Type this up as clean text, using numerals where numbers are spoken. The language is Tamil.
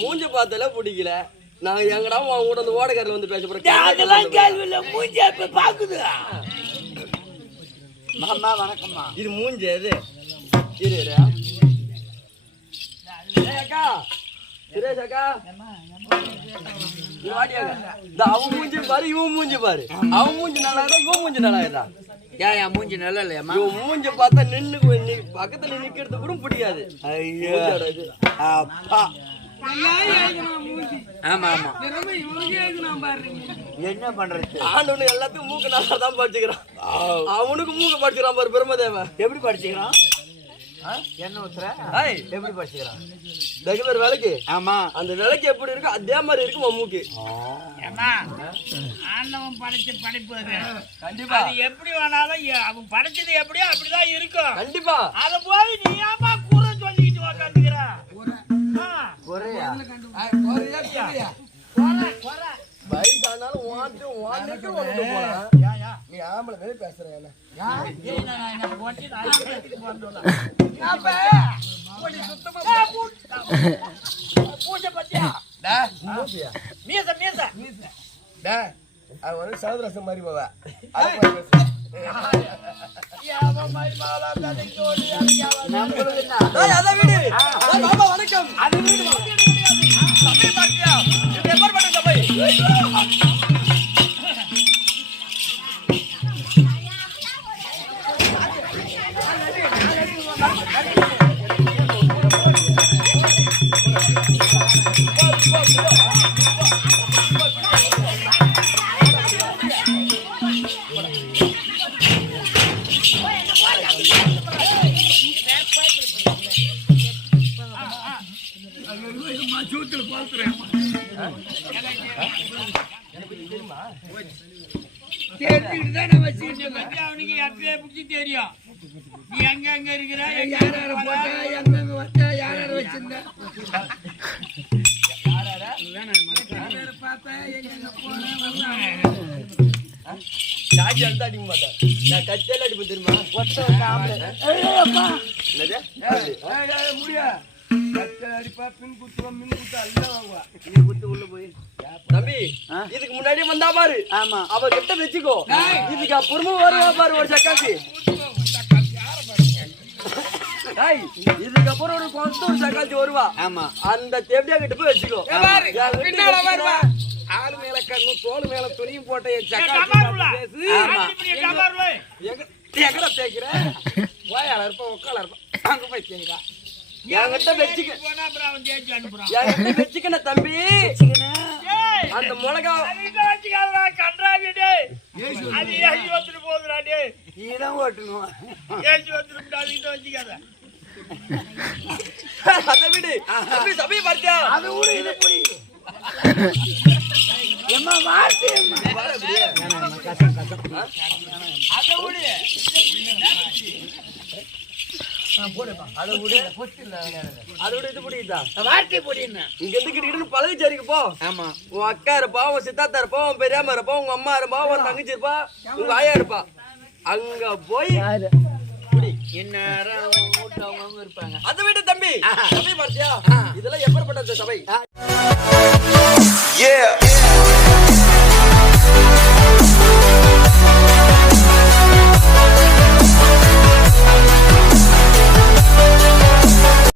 மூஞ்சி பார்த்தாலே பிடிக்கல. நாங்க எங்கடா உன் கூட வந்து ஓடக்காரில் வந்து பேச போறோம். அதெல்லாம் கேள்வி இல்ல. மூஞ்சி எப்ப பாக்குது? மாமா வணக்கம்மா. இது மூஞ்சி அது. இரு அக்கா சுரேஷ் அக்கா அவன் மூஞ்சி பாரு, இவன் மூஞ்சி பாரு. அவன் மூஞ்சி நல்லா இருந்தா இவன் மூஞ்சி நல்லா இருந்தா. ஏன் மூஞ்சி நல்லா இல்லையாமா? இவன் மூஞ்சி பார்த்தா நின்னு பக்கத்துல நிக்கிறது கூட பிடிக்காது. ஐயோ அப்பா. ஆமா ஆமா. என்ன பண்றது? ஆண்டவனு எல்லாத்துக்கும் மூக்கு நல்லா தான் படிச்சுக்கிறான். அவனுக்கு மூக்கு படிச்சுக்கிறான் பாரு பிரம்மதேவன். எப்படி படிச்சுக்கிறான்? என்ன ஊத்துற? எப்படி படிச்சுக்கிறான்? ரெகுலர் வேலைக்கு. ஆமா. அந்த வேலைக்கு எப்படி இருக்கு அதே மாதிரி இருக்கு மூக்கு. ஆண்டவன் படைச்ச படைப்பு கண்டிப்பா. அது எப்படி வேணாலும் அவன் படைச்சது எப்படியோ அப்படிதான் இருக்கும். கண்டிப்பா. அத போய் நீ ஏமா குறை சொல்லிக்கிட்டு உக்காந்துக்கிற? வயசானாலும் நீ ஆம்பளை மாதிரி பேசுற. சௌதரசம் மாதிரி போவ வணக்கம். அவனுக்கு எப்பயே புடிச்சு தெரியும். நீ எங்க எங்க இருக்கிற, அடிக்க மாட்டேன். நான் கச்சேல அடிப்பேன் தெரியுமா? தம்பி இதுக்கு முன்னாடியே வந்தா பாரு. ஆமா. அவ கிட்ட வச்சுக்கோ. இதுக்கு அப்புறமும் வருவா பாரு ஒரு சக்காசி. இதுக்கப்புறம் ஒரு கொஞ்சம் சக்காசி வருவா. ஆமா. அந்த தேவடியா கிட்ட போய் வச்சுக்கோ. ஆளு மேல கண்ணு தோல் மேல துணியும் போட்ட எங்கட தேய்க்கிற போயால இருப்ப உக்கால இருப்ப அங்க போய் தேய்க்கிறா. வச்சுக்கணும் தம்பி. அந்த மிளகா நீதான் ஓட்டணும். அதை விடு. சபையை பார்த்தியா? அது கூட இது புடி. எம்மா வார்த்தை பழகுச்சேரிக்கு போ. ஆமா. உன் அக்கா இருப்பா, உன் சித்தாத்தா இருப்பா, உன் பெரியாம இருப்பா, உங்க அம்மா இருப்பா, உன் தங்கச்சி இருப்பா, உங்க ஆயா இருப்பா. அங்க போய் இருப்பாங்க. அதை விட்டு தம்பி சபை பார்த்தியா? இதெல்லாம் எப்படிப்பட்ட சபை?